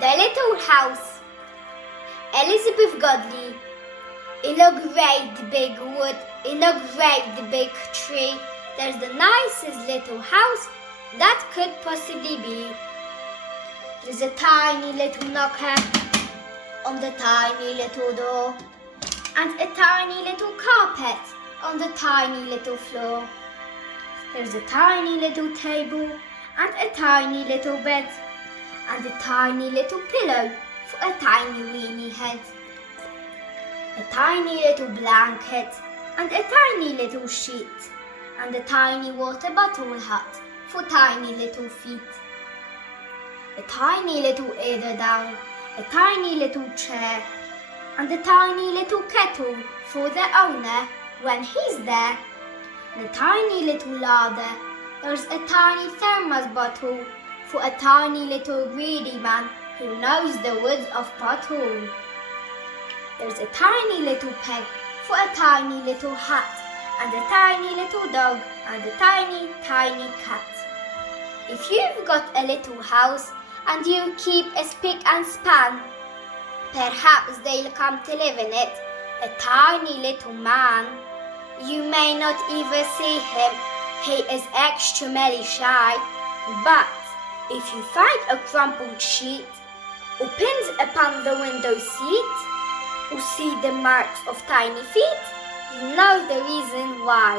The Little House. Elizabeth Godley. In a great big wood, in a great big tree, there's the nicest little house that could possibly be. There's a tiny little knocker on the tiny little door, and a tiny little carpet on the tiny little floor. There's a tiny little table and a tiny little bed, and a tiny little pillow for a tiny weeny head. A tiny little blanket and a tiny little sheet, and a tiny water bottle hut for tiny little feet. A tiny little eiderdown, a tiny little chair, and a tiny little kettle for the owner when he's there. And a tiny little larder, there's a tiny thermos bottle for a tiny little greedy man who knows the woods of pothole. There's a tiny little peg for a tiny little hat, and a tiny little dog, and a tiny, tiny cat. If you've got a little house and you keep a spick and span, perhaps they'll come to live in it, a tiny little man. You may not even see him, he is extremely shy, but if you find a crumpled sheet, or pins upon the window seat, or see the marks of tiny feet, you know the reason why.